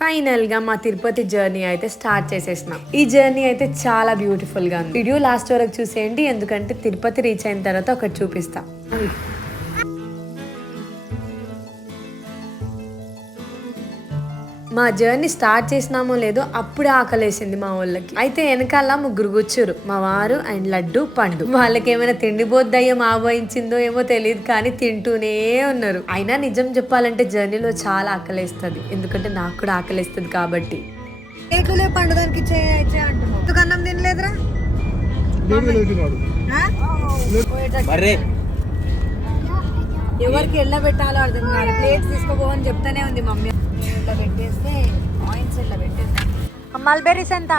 ఫైనల్గా మా తిరుపతి జర్నీ అయితే స్టార్ట్ చేసేసినాం. ఈ జర్నీ అయితే చాలా బ్యూటిఫుల్గా ఉంది. వీడియో లాస్ట్ వరకు చూసేయండి ఎందుకంటే తిరుపతి రీచ్ అయిన తర్వాత ఒకటి చూపిస్తాం. మా జర్నీ స్టార్ట్ చేసినామో లేదో అప్పుడే ఆకలేసింది మా వాళ్ళకి. అయితే వెనకాల ముగ్గురు కూర్చురు మా వారు అండ్ లడ్డు పండు. వాళ్ళకి ఏమైనా తిండిపోద్దయ్యం ఆవహించిందో ఏమో తెలియదు కానీ తింటూనే ఉన్నారు. అయినా నిజం చెప్పాలంటే జర్నీలో చాలా ఆకలేస్తుంది. ఎందుకంటే నాకు కూడా ఆకలేస్తుంది కాబట్టి. కేకులే అన్నం తినలేదురా? ఎవరికి ఎల్ల పెట్టాలో అర్థం కాదు. ప్లేట్స్ తీసుకోబోని చెప్తానే ఉంది మమ్మీ. ఇట్లా పెట్టేస్తే కాయిన్స్ ఇట్లా పెట్టేస్తే. మల్బెరీస్ ఎంత?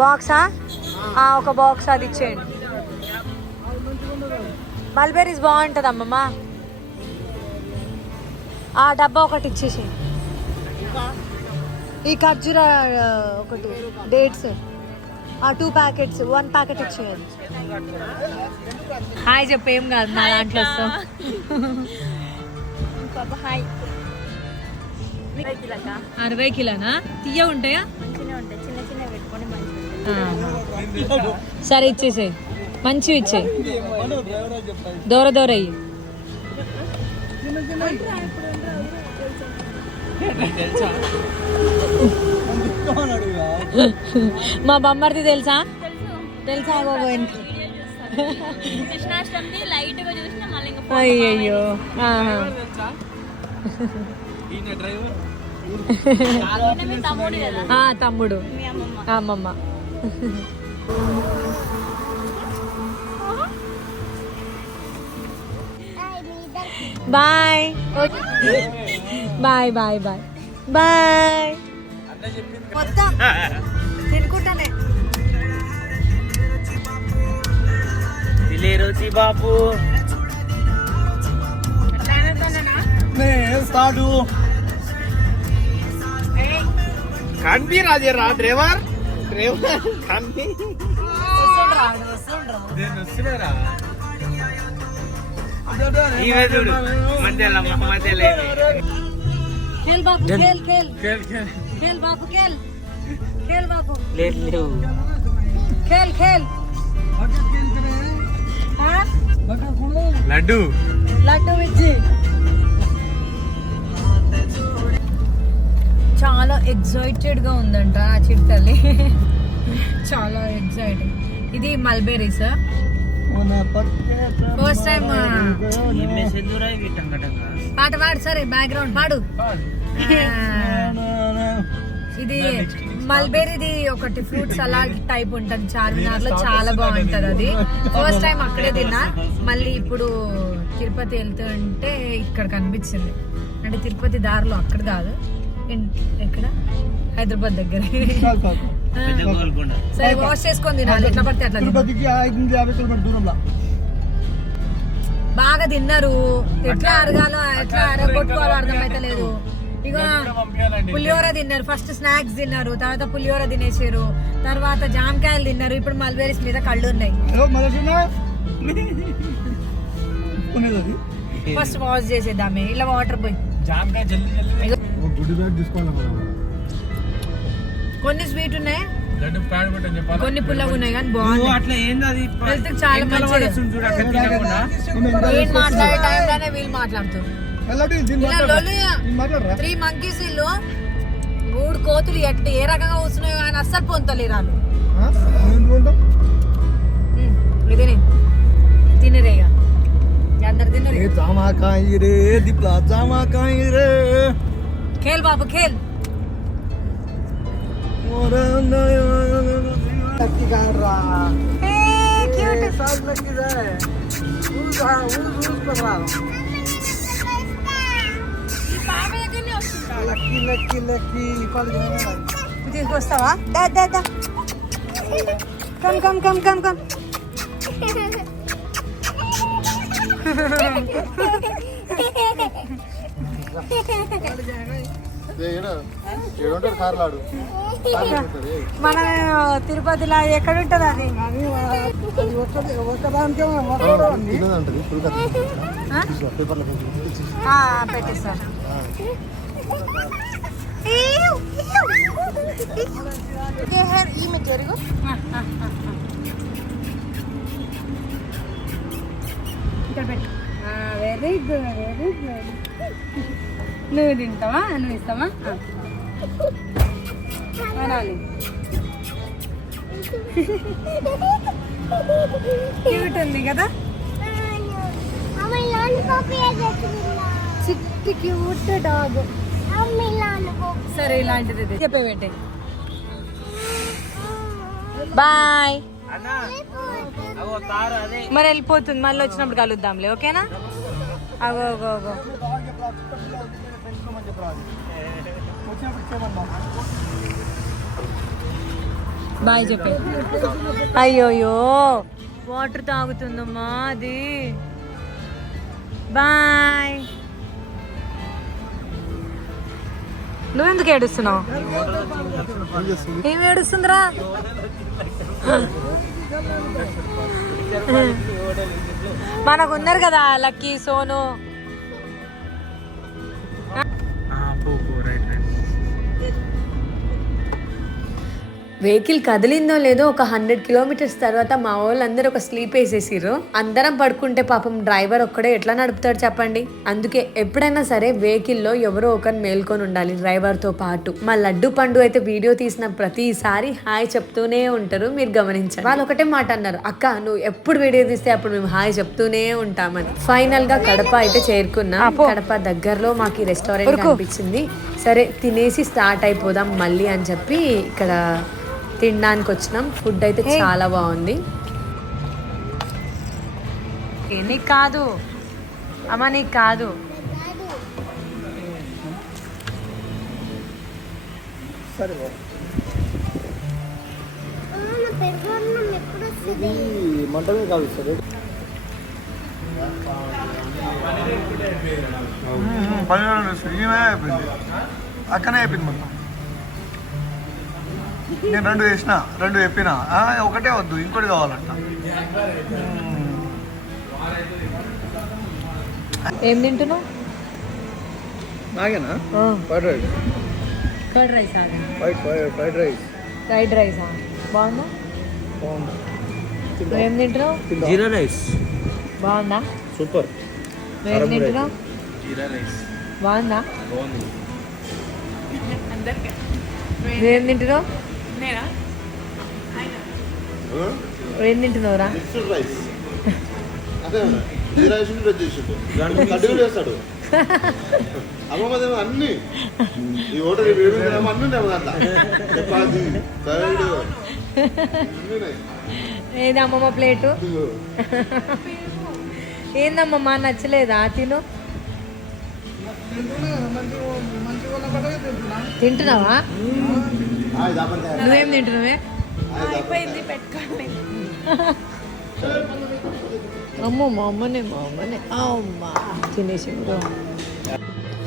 బాక్సా ఆ, ఒక బాక్స్ అది ఇచ్చేయండి. మల్బెరీస్ బాగుంటుంది అమ్మమ్మ ఆ డబ్బా ఒకటి ఇచ్చేసి ఈ ఖర్జూర ఒకటి. Dates two packets one packet ఇచ్చేయండి. హాయ్ చెప్పు కాదు నా దాంట్లో వస్తాం. హాయ్ అరవై కిలోనా? తీయ ఉంటాయా? సరే ఇచ్చేసేయి. మంచివి ఇచ్చే దూర దూర అయ్యి మా బొమ్మర్ది తెలుసా? తెలుసా మీ తమ్ముడు కదా? ఆ, తమ్ముడు. మీ అమ్మమ్మ. అమ్మమ్మ. Bye. Bye bye bye. Bye. మొత్తం. తినుకుంటానే. రుచి రాజే రా డ్రైవర్. డ్రైవర్ ఈమె చూడు మధ్యలో మధ్యలో खेल बाबू खेल खेल खेल बाबू खेल खेल बाबू లేదు లేవు खेल खेल हाँ? లడ్డు లడ్డు విజ్జి చాలా ఎగ్జైటెడ్ గా ఉందంట ఆ చిట్టల్లి చాలా ఎగ్జైటెడ్ ఇది మల్బెరీస్ ఫస్ట్ టైం ఏం మెసేజ్ టంగటంగా పాట పాడు సరే బ్యాక్గ్రౌండ్ పాడు ఇది మల్బెరీది ఒకటి ఫ్రూట్ సలాడ్ టైప్ ఉంటుంది. చార్మినార్లో చాలా బాగుంటది అది. ఫస్ట్ టైం అక్కడే తిన్నా. మళ్ళీ ఇప్పుడు తిరుపతి వెళ్తుంటే ఇక్కడ కనిపించింది. అంటే తిరుపతి దారిలో అక్కడ కాదు. ఎక్కడ? హైదరాబాద్ దగ్గర. పెద్ద గోల్కొండ సరే వాష్ చేసుకొని తినాలి. ఎట్లా పడితే అట్లా దూరంలో. బాగా తిన్నారు. ఎట్లా అరగాలో ఎట్లా అరగొట్టుకోవాలో అర్థమైతే లేదు ఇక పులిహోర తిన్నారు ఫస్ట్ స్నాక్స్ తిన్నారు తర్వాత పులిహోర తినేసారు తర్వాత జామకాయలు తిన్నారు ఇప్పుడు మల్బెరీస్ మీద కళ్ళు ఉన్నాయి ఫస్ట్ వాష్ చేసేద్దామే ఇలా వాటర్ పోయి కొన్ని స్వీట్ ఉన్నాయి కొన్ని పుల్లగా ఉన్నాయి కానీ బాగుంది అట్లా ఏంది అది Health కి చాలా మంచిది. తినకుండా వీళ్ళు మాట్లాడే టైంలోనే వీళ్ళు మాట్లాడుతారు వెళ్ళండి దీన్ని ఇలా మాట్లాడరా? లొల్లి దీన్ని మాట్లాడరా? త్రీ మంకీస్ వీళ్ళు మూడు కోతులు ఎట్ట ఏ రకంగా కూర్చున్నాయో కానీ అస్సలు పొంతలేరు వాళ్ళు ఆ? నువ్వు ఎందుకు ఉంటావు? ఇదేనే తినరేగా అందరు తినరు. ఏ జామాకాయ రే దిప్లా జామాకాయ రే. ఖేల్ బాబు ఖేల్. లక్కీ కాదురా ఏ, సాగు లక్కీ రే. ఊరు రా, ఊరు చూసుకోరా. లక్కీ తీసుకొస్తావా దా దా దా come come come come come మన తిరుపతిలో ఎక్కడ ఉంటుంది అది పెట్టేస్తా. ఈమె జరుగు ఇక్కడ పెట్టు వెరీ గుడ్ వెరీ గుడ్ నువ్వు తింటావా నువ్వు ఇస్తావా అనాలి క్యూట్ ఉంది కదా చిట్టి క్యూట్ డాగ్ సరే ఇలాంటిది ఇది. చెప్పే పెట్టే. బాయ్. మరి వెళ్ళిపోతుంది. మళ్ళీ వచ్చినప్పుడు కలుద్దాంలే ఓకేనా? అగో అగో అగో బాయ్ చెప్పే. అయ్యోయ్యో. వాటర్ తాగుతుందమ్మా అది. బాయ్. నువ్వెందుకు ఏడుస్తున్నావు? ఏమి ఏడుస్తుందిరా? మనకు ఉన్నారు కదా లక్కీ సోను. వెహికల్ కదిలిందో లేదో ఒక హండ్రెడ్ కిలోమీటర్స్ తర్వాత మా వాళ్ళందరూ ఒక స్లీప్ వేసేసిర్రు. అందరం పడుకుంటే పాపం డ్రైవర్ ఒక్కడే ఎట్లా నడుపుతాడు చెప్పండి. అందుకే ఎప్పుడైనా సరే వెహికల్లో ఎవరో ఒకరు మేల్కొని ఉండాలి డ్రైవర్తో పాటు. మా లడ్డు పండు అయితే వీడియో తీసిన ప్రతిసారి హాయ్ చెప్తూనే ఉంటారు మీరు గమనించండి. వాళ్ళు ఒకటే మాట అన్నారు అక్క నువ్వు ఎప్పుడు వీడియో తీస్తే అప్పుడు మేము హాయ్ చెప్తూనే ఉంటామని. ఫైనల్గా కడప అయితే చేరుకున్నా. కడప దగ్గరలో మాకు రెస్టారెంట్ కనిపించింది. సరే తినేసి స్టార్ట్ అయిపోదాం మళ్ళీ అని చెప్పి ఇక్కడ తినడానికి వచ్చినాం ఫుడ్ అయితే చాలా బాగుంది. నీకు కాదు. అమ్మ నీకు కాదు. అక్కనే అయిపోయింది మొత్తం. నేను రెండు వేసిన రెండు చెప్పిన. ఆ, ఒకటే వద్దు ఇంకోటి కావాలంట. ఏం తింటున్నావు? నాగేనా? Fried rice. Curd rice white fried rice. Fried రైసా? బాగుందా? బాగుంది. నువ్వేం తింటున్నావు? జీరా రైస్. బాగుందా? సూపర్. నువ్వేం తింటున్నావు? జీరా రైస్. బాగుందా? బాగుంది. నువ్వేం తింటున్నావు? ఏం తింటున్నావురా? అమ్మమ్మదేమో అన్ని ఈ హోటల్ వేడుకుందేమో అన్ని ఉన్నాయి దాంట్లో. చపాతి కర్డ్ అన్ని ఉన్నాయి. ఏది అమ్మమ్మ ప్లేటు. ఏందమ్మమ్మ నచ్చలేదా? తిను. తింటున్నావా? నువ్వేం తింటున్నావే? అమ్మో మా అమ్మనే మా అమ్మనే. అమ్మా తినేసి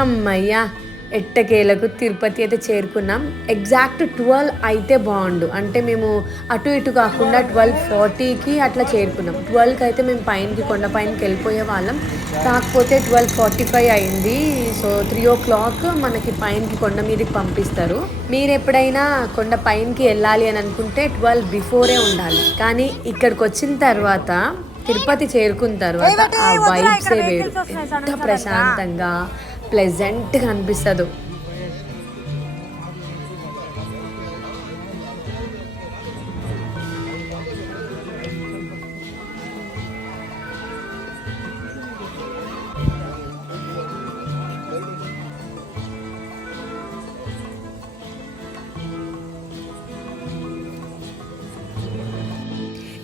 అమ్మయ్యా. ఎట్టకేలకు తిరుపతి అయితే చేరుకున్నాం. ఎగ్జాక్ట్ ట్వెల్వ్ అయితే బాగుండు. అంటే మేము అటు ఇటు కాకుండా ట్వెల్వ్ ఫార్టీకి అట్లా చేరుకున్నాం. ట్వెల్వ్కి అయితే మేము పైనకి కొండ పైనకి వెళ్ళిపోయే వాళ్ళం. కాకపోతే ట్వెల్వ్ ఫార్టీ ఫైవ్ అయింది. సో త్రీ ఓ క్లాక్ మనకి పైనకి కొండ మీదకి పంపిస్తారు. మీరు ఎప్పుడైనా కొండ పైనకి వెళ్ళాలి అని అనుకుంటే ట్వెల్వ్ బిఫోరే ఉండాలి. కానీ ఇక్కడికి వచ్చిన తర్వాత తిరుపతి చేరుకున్న తర్వాత ఆ వైబ్సే వేరు. ఎంత ప్రశాంతంగా. ప్లెజెంట్గా అనిపిస్తుంది.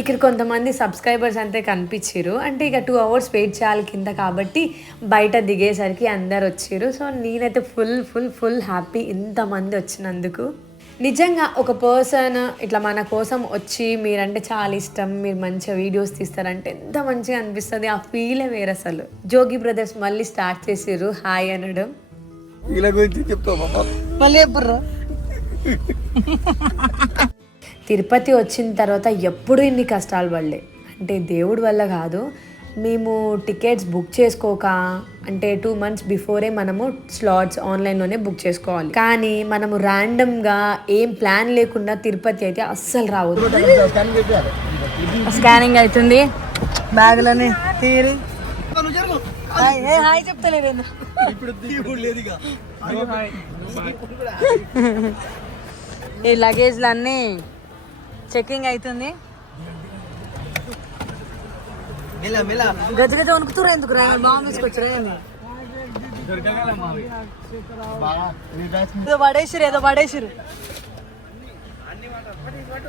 ఇక్కడ కొంతమంది సబ్స్క్రైబర్స్ అంతే కనిపించారు అంటే ఇక టూ అవర్స్ వెయిట్ చేయాలి కింద కాబట్టి బయట దిగేసరికి అందరు వచ్చారు సో నేనైతే ఫుల్ ఫుల్ ఫుల్ హ్యాపీ ఇంతమంది వచ్చినందుకు. నిజంగా ఒక పర్సన్ ఇట్లా మన కోసం వచ్చి మీరంటే చాలా ఇష్టం. మీరు మంచిగా వీడియోస్ తీస్తారంటే ఎంత మంచిగా అనిపిస్తుంది. ఆ ఫీలే వేరు అసలు. జోగి బ్రదర్స్ మళ్ళీ స్టార్ట్ చేసారు హాయ్ అనడం. వీళ్ళ గురించి చెప్తావు? మళ్ళీ ఎప్పుడు తిరుపతి వచ్చిన తర్వాత ఎప్పుడు ఇన్ని కష్టాలు పడలే. అంటే దేవుడి వల్ల కాదు మేము టికెట్స్ బుక్ చేసుకోక అంటే టూ మంత్స్ బిఫోరే మనము స్లాట్స్ ఆన్లైన్లోనే బుక్ చేసుకోవాలి. కానీ మనము ర్యాండమ్గా ఏం ప్లాన్ లేకుండా తిరుపతి అయితే అస్సలు రావద్దు. స్కానింగ్ అవుతుంది. బ్యాగులని తీరి. హాయ్, ఏ ఈ లగేజ్లన్నీ చెకింగ్ అవుతుంది గజ గజ వణుకుతురా ఎందుకు రా తీసుకొచ్చరా ఏదో పడేసిరు ఏదో పడేసిరు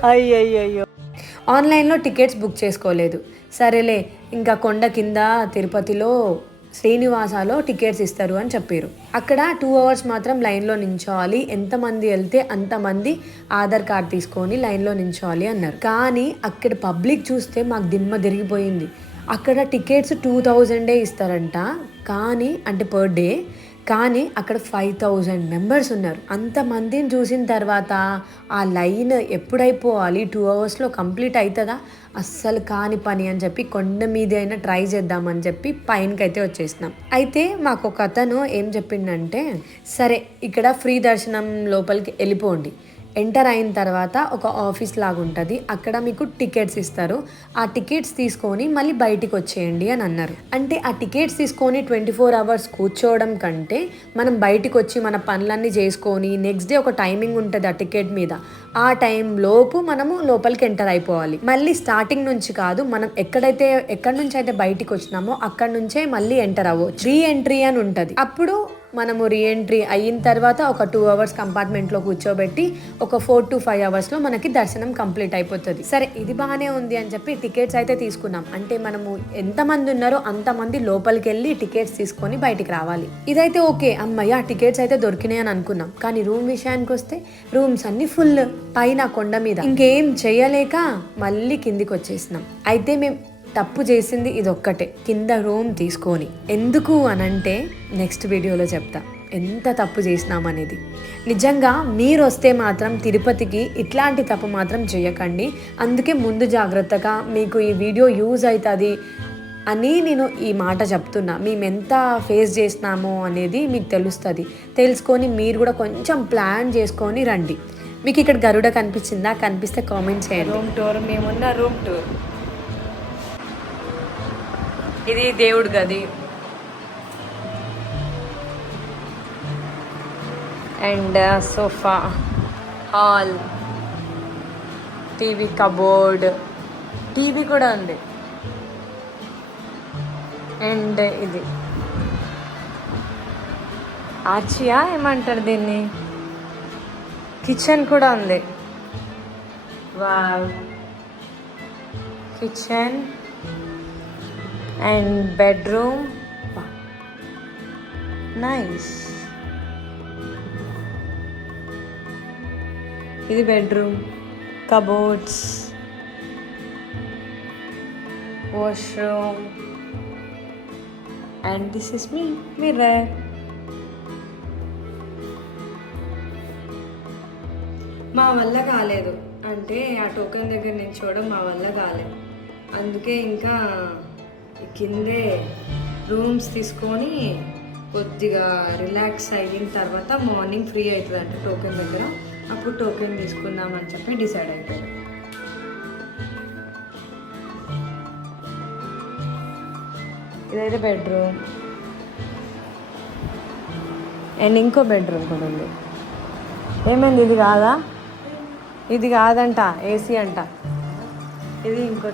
అయ్యయ్యో ఆన్లైన్లో టికెట్స్ బుక్ చేసుకోలేదు. సరేలే ఇంకా కొండ కింద తిరుపతిలో శ్రీనివాసాలో టికెట్స్ ఇస్తారు అని చెప్పారు అక్కడ టూ అవర్స్ మాత్రం లైన్లో నించోవాలి. ఎంతమంది వెళ్తే అంతమంది ఆధార్ కార్డ్ తీసుకొని లైన్లో నించోవాలి అన్నారు. కానీ అక్కడ పబ్లిక్ చూస్తే మాకు దిమ్మ తిరిగిపోయింది. అక్కడ టికెట్స్ టూ థౌజండే ఇస్తారంట. కానీ అంటే పర్ డే కానీ అక్కడ ఫైవ్ థౌజండ్ మెంబర్స్ ఉన్నారు. అంతమందిని చూసిన తర్వాత ఆ లైన్ ఎప్పుడైపోవాలి? టూ అవర్స్లో కంప్లీట్ అవుతుందా అస్సలు కాని పని అని చెప్పి కొండ మీద అయినా ట్రై చేద్దామని చెప్పి పైనకైతే వచ్చేసినాం. అయితే మాకు ఒక అతను ఏం చెప్పిండంటే సరే ఇక్కడ ఫ్రీ దర్శనం లోపలికి వెళ్ళిపోండి. ఎంటర్ అయిన తర్వాత ఒక ఆఫీస్ లాగా ఉంటుంది. అక్కడ మీకు టికెట్స్ ఇస్తారు. ఆ టికెట్స్ తీసుకొని మళ్ళీ బయటికి వచ్చేయండి అని అన్నారు. అంటే ఆ టికెట్స్ తీసుకొని ట్వంటీ ఫోర్ అవర్స్ కూర్చోవడం కంటే మనం బయటికి వచ్చి మన పనులన్నీ చేసుకొని నెక్స్ట్ డే ఒక టైమింగ్ ఉంటుంది ఆ టికెట్ మీద. ఆ టైం లోపు మనము లోపలికి ఎంటర్ అయిపోవాలి. మళ్ళీ స్టార్టింగ్ నుంచి కాదు మనం ఎక్కడైతే ఎక్కడి నుంచి అయితే బయటికి వచ్చినామో అక్కడ నుంచే మళ్ళీ ఎంటర్ అవ్వచ్చు. రీ ఎంట్రీ అని ఉంటుంది. అప్పుడు మనము రీఎంట్రీ అయిన తర్వాత ఒక టూ అవర్స్ కంపార్ట్మెంట్లో కూర్చోబెట్టి ఒక ఫోర్ టు ఫైవ్ అవర్స్లో మనకి దర్శనం కంప్లీట్ అయిపోతుంది. సరే ఇది బాగానే ఉంది అని చెప్పి టికెట్స్ అయితే తీసుకున్నాం. అంటే మనము ఎంతమంది ఉన్నారో అంతమంది లోపలికి వెళ్ళి టికెట్స్ తీసుకొని బయటికి రావాలి. ఇదైతే ఓకే అమ్మయ్య టికెట్స్ అయితే దొరికినాయి అని అనుకున్నాం. కానీ రూమ్ విషయానికి వస్తే రూమ్స్ అన్ని ఫుల్ పైన కొండ మీద. ఇంకేం చేయలేక మళ్ళీ కిందికి వచ్చేసినాం. అయితే మేము తప్పు చేసింది ఇదొక్కటే. కింద రూమ్ తీసుకొని. ఎందుకు అనంటే నెక్స్ట్ వీడియోలో చెప్తా. ఎంత తప్పు చేసినామనేది. నిజంగా మీరు వస్తే మాత్రం తిరుపతికి ఇట్లాంటి తప్పు మాత్రం చేయకండి. అందుకే ముందు జాగ్రత్తగా మీకు ఈ వీడియో యూజ్ అవుతుంది అని నేను ఈ మాట చెప్తున్నా. మేము ఎంత ఫేస్ చేసినామో అనేది మీకు తెలుస్తుంది. తెలుసుకొని మీరు కూడా కొంచెం ప్లాన్ చేసుకొని రండి. మీకు ఇక్కడ గరుడ కనిపించిందా? కనిపిస్తే కామెంట్ చేయండి. రూమ్ టూర్ మేమున్న రూమ్ టూర్. ఇది దేవుడి గది. And sofa hall. TV cupboard. TV కూడా ఉంది. అండ్ ఇది. ఆర్చియా ఏమంటారు దీన్ని? కిచెన్ కూడా ఉంది. Wow. Kitchen. And bedroom. Nice ఇది bedroom. Cupboards washroom and this is me mirror మా వల్ల కాలేదు. అంటే ఆ టోకెన్ దగ్గర నేను చూడడం మా వల్ల కాలేదు. అందుకే ఇంకా కిందే రూమ్స్ తీసుకొని కొద్దిగా రిలాక్స్ అయిన తర్వాత మార్నింగ్ ఫ్రీ అవుతుంది అంటే టోకెన్ దగ్గర. అప్పుడు టోకెన్ తీసుకుందామని చెప్పి డిసైడ్ అయిపోయాం ఇదైతే బెడ్రూమ్. అండ్ ఇంకో బెడ్రూమ్ కూడా ఉంది. ఏమైంది? ఇది కాదా? ఇది కాదంట ఏసీ అంట. ఇది ఇంకో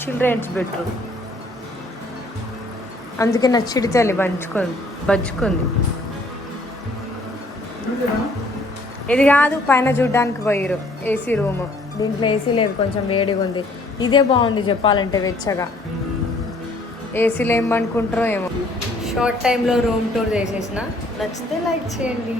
చిల్డ్రన్స్ బెడ్రూమ్. అందుకే నా చిడితల్లి పంచుకుంది. బజ్జుకుంది ఇది కాదు పైన చూడ్డానికి పోయిరు ఏసీ రూమ్. దీంట్లో ఏసీ లేదు కొంచెం వేడిగా ఉంది. ఇదే బాగుంది చెప్పాలంటే వెచ్చగా. ఏసీలో ఏం ఏమో. షార్ట్ టైంలో రూమ్ టూర్ చేసేసిన. నచ్చితే లైక్ చేయండి.